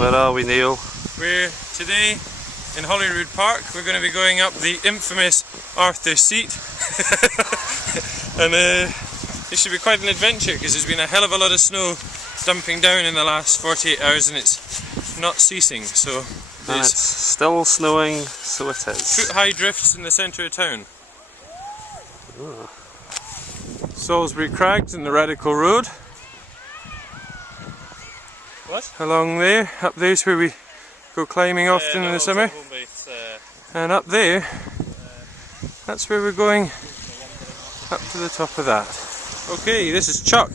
Where are we, Neil? We're today in Holyrood Park. We're going to be going up the infamous Àrd-na-Said. And it should be quite an adventure because there's been a hell of a lot of snow dumping down in the last 48 hours and it's not ceasing. So and it's still snowing, so it is. Foot-high drifts in the centre of town. Oh. Salisbury Crags and the Radical Road. What? Along there, up there's where we go climbing often in the summer. And up there, that's where we're going, up to the top of that. Okay, this is Chuck.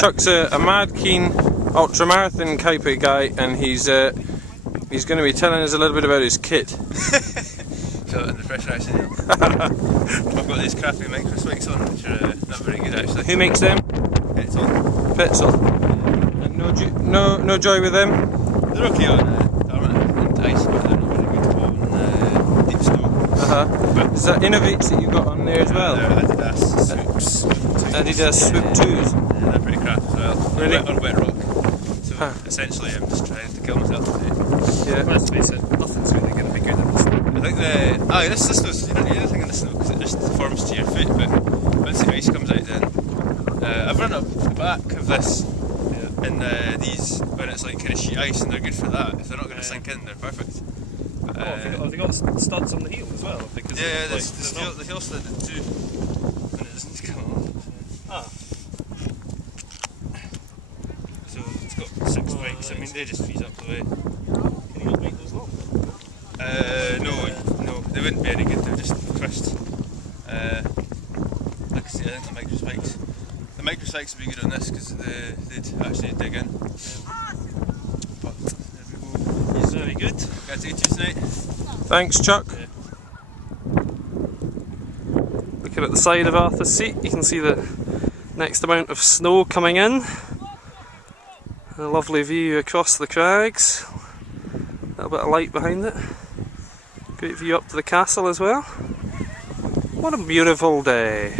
Chuck's a mad keen ultramarathon type of guy, and he's going to be telling us a little bit about his kit. Feel it under pressure actually. I've got these crappy micro spikes on, which are not very good actually. Who makes them? Petzl. Petzl. And no joy with them? They're okay on and ice, but they're not very good on deep snow. Is that Innovates that you got on there as well? They're Adidas Swoops. Adidas Swoop 2s? Yeah, they're pretty crap as well. Really? On wet rock. So essentially I'm just trying to kill myself today. Yeah. Let's face it, nothing's really going to be good in the snow. I think this snow's, you don't need anything in the snow because it just forms to your foot, but once the ice comes out then, I've run up the back of this in these when it's like kind of sheet ice and they're good for that. If they're not going to sink in, they're perfect. But, have they got studs on the heel as well? Because yeah, the heel stud too, and it doesn't come off. So it's got 6 spikes. I mean, they just freeze up the way. Can you not make those long? No, they wouldn't be any good. They're just crushed. Like I say, I think the micro spikes would be good on this because they'd actually dig in. But there we go. He's very good. Got to take you tonight. Thanks, Chuck. Yeah. Looking at the side of Àrd-na-Said, you can see the next amount of snow coming in. A lovely view across the crags. A little bit of light behind it. Great view up to the castle as well. What a beautiful day.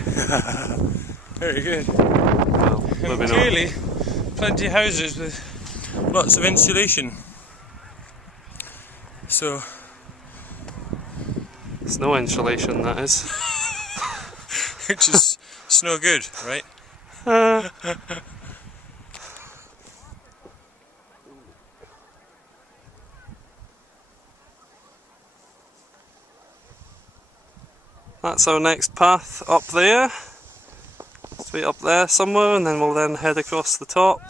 Very good. Well, maybe clearly, plenty of houses with lots of insulation. So, snow insulation, that is. which is snow good, right? That's our next path up there. Straight up there somewhere, and then we'll then head across the top.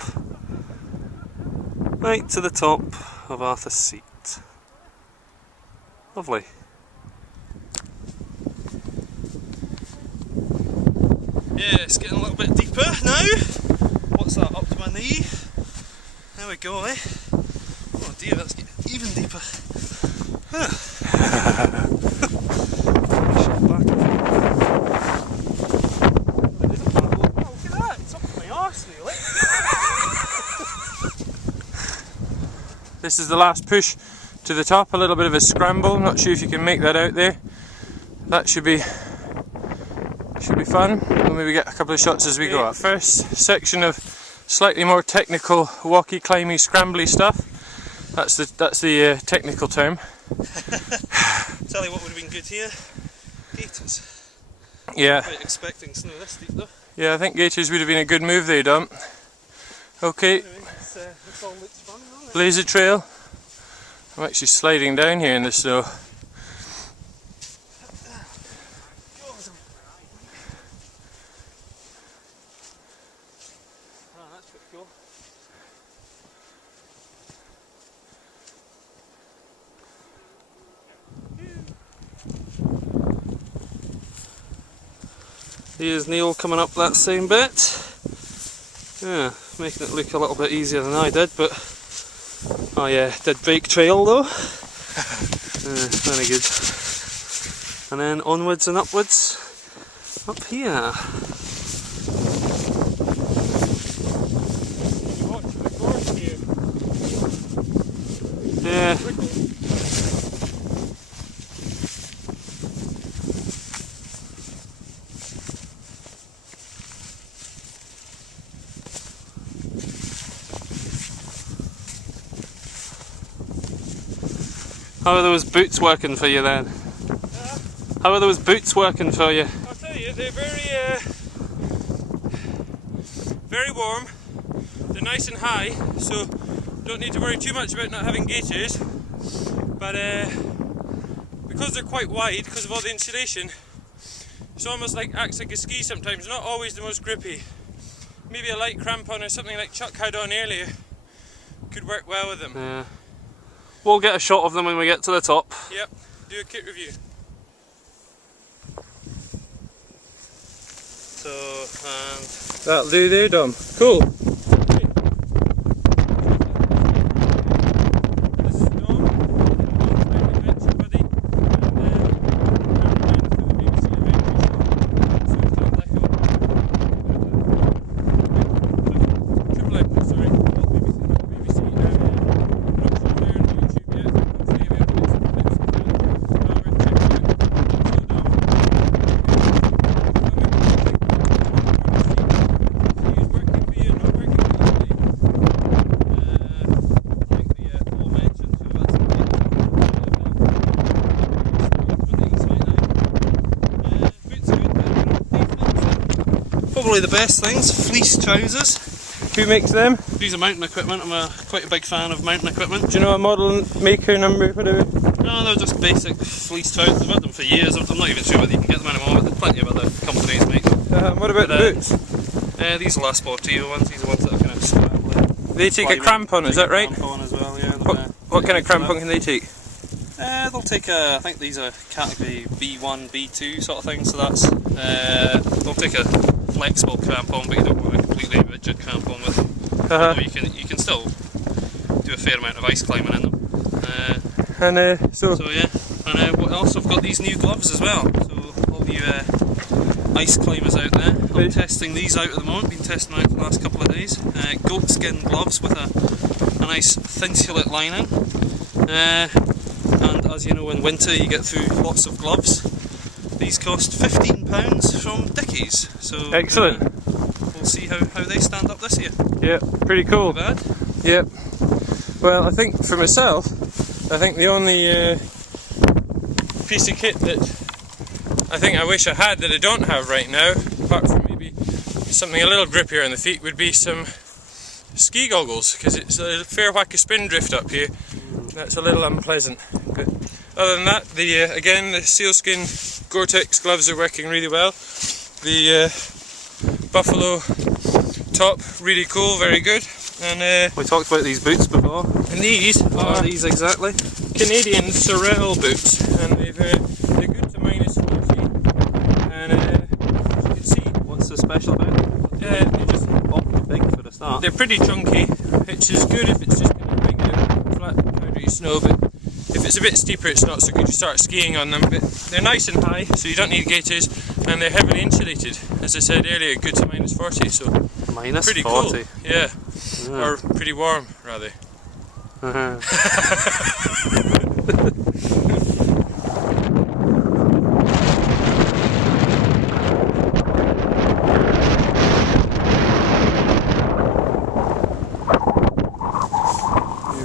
Right to the top of Àrd-na-Said. Lovely. Yeah, it's getting a little bit deeper now. What's that, up to my knee? There we go, eh? Oh dear, that's getting even deeper. This is the last push to the top, a little bit of a scramble. Not sure if you can make that out there. That should be fun. We'll maybe get a couple of shots as we go up. First section of slightly more technical walky, climby, scrambly stuff. That's the technical term. Tell you what would have been good here. Gaiters. Yeah. Quite expecting snow this deep though. Yeah, I think gaiters would have been a good move there, Dump. Okay. Anyway, this all looks fun, doesn't it? Blazer trail. I'm actually sliding down here in the snow. That's pretty cool. Here's Neil coming up that same bit. Yeah, making it look a little bit easier than I did, but oh yeah, did break trail though. Very good. And then onwards and upwards up here. Yeah. How are those boots working for you then? How are those boots working for you? I'll tell you, they're very warm. They're nice and high, so don't need to worry too much about not having gaiters. But because they're quite wide, because of all the insulation, it's almost like acts like a ski sometimes. Not always the most grippy. Maybe a light crampon or something like Chuck had on earlier could work well with them. Yeah. We'll get a shot of them when we get to the top. Yep, do a kit review. So, and That'll do there, Dom. Cool. probably the best things, fleece trousers. Who makes them? These are mountain equipment. I'm quite a big fan of mountain equipment. Do you know a model, maker, number, whatever? No, they're just basic fleece trousers. I've had them for years. I'm not even sure whether you can get them anymore, but there's plenty of other companies make them. What about the boots? These are last Sportivo ones. These are ones that are kind of scrappy. They take a crampon, is that right? Crampon as well, yeah. What kind of crampon can they take? They'll take I think these are category B1, B2 sort of thing, so that's, they'll take a flexible crampon, but you don't want a completely rigid crampon with them. Although you can still do a fair amount of ice climbing in them. So yeah, and what else? I've got these new gloves as well, so all you ice climbers out there, I'm testing these out at the moment, been testing them out for the last couple of days. Goat skin gloves with a nice thinsulate lining. And as you know, in winter you get through lots of gloves. These cost £15 from Dickies, so excellent. We'll see how they stand up this year. Yeah, pretty cool. Not bad. Yep. Well, I think for myself, I think the only piece of kit that I think I wish I had that I don't have right now, apart from maybe something a little grippier on the feet, would be some ski goggles, because it's a fair whack of spindrift up here. That's a little unpleasant. But other than that, again, the sealskin Gore-Tex gloves are working really well. The buffalo top, really cool, very good. And we talked about these boots before. And these are these exactly? Canadian Sorel boots, and they're good to -40. And as you can see, what's so special about them? They're just awfully big for the start. They're pretty chunky, which is good if it's just kind of regular flat powdery snow, but if it's a bit steeper it's not so good to start skiing on them. But they're nice and high, so you don't need gaiters, and they're heavily insulated. As I said earlier, good to -40, so -40? pretty cool. Yeah. Or pretty warm, rather. Here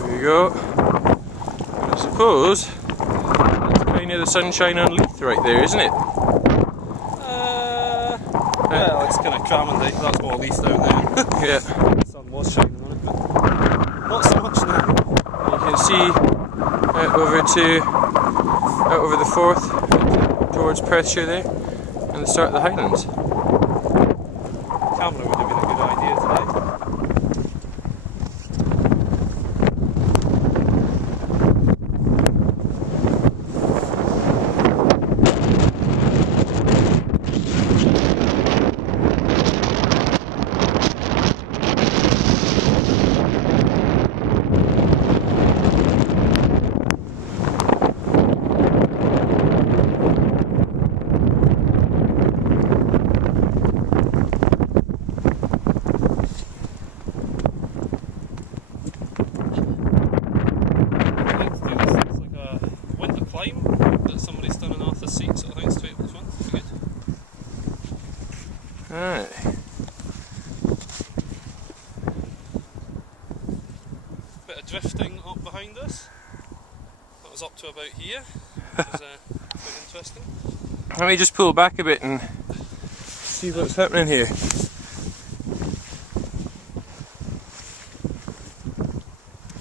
we go. I suppose that's kind of the sunshine on Leith right there, isn't it? Well, it's kind of cramming. That's more Leith down there. Yeah. The sun was shining on it, but not so much now. You can see out over the Forth towards Perthshire there, and the start of the Highlands. Camera would have been a good idea today. Somebody's done an Àrd-na-Said sort of thing straight up this one. Pretty good. Alright. Bit of drifting up behind us. That us up to about here, which is quite interesting. Let me just pull back a bit and see what's happening here.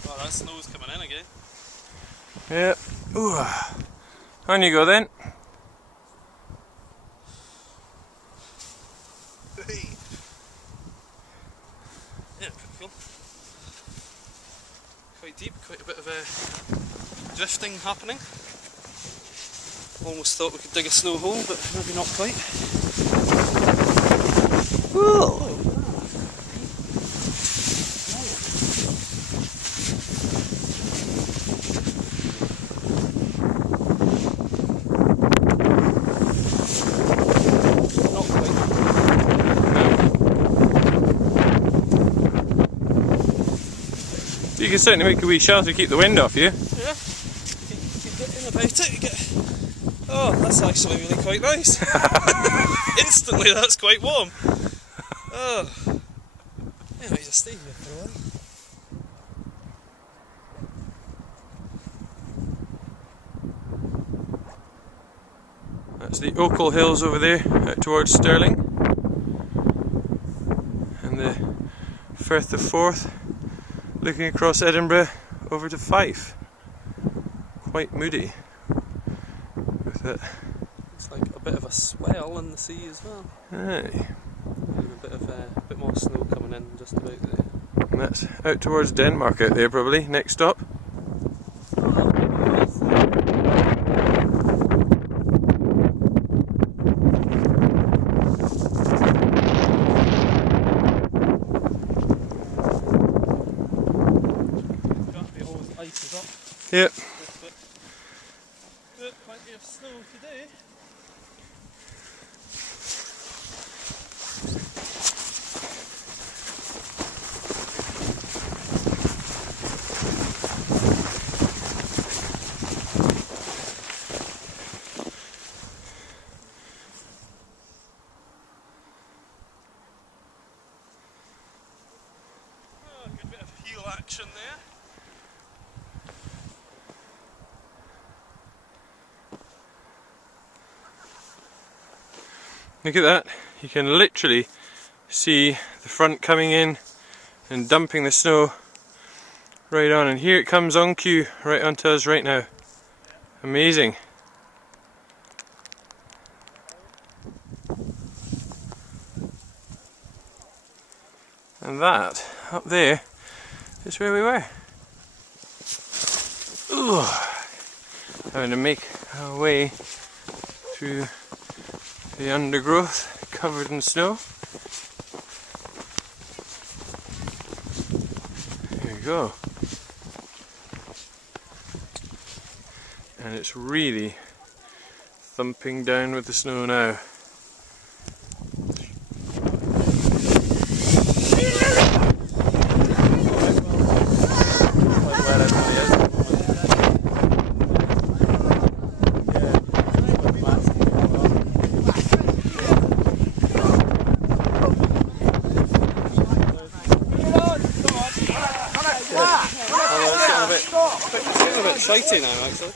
Oh, that snow's coming in again. Yep. Ooh. On you go then. Yeah, pretty cool. Quite deep, quite a bit of drifting happening. Almost thought we could dig a snow hole, but maybe not quite. Whoa! You can certainly make a wee shelter to keep the wind off you. Yeah, keep getting about it. You get... Oh, that's actually really quite nice. Instantly, that's quite warm. Oh, yeah, I might just stay here for a while. That's the Ochil Hills over there, out towards Stirling. And the Firth of Forth, looking across Edinburgh over to Fife. Quite moody with it. It's like a bit of a swell in the sea as well. Aye. And a bit more snow coming in just about there. And that's out towards Denmark out there probably, next stop. Yep. Plenty of snow today. Oh, a good bit of heel action there. Look at that, you can literally see the front coming in and dumping the snow right on, and here it comes on cue right onto us right now. Amazing. And that up there is where we were. Ooh. Having to make our way through the undergrowth covered in snow. There we go. And it's really thumping down with the snow now. It's getting a bit shitey now, actually.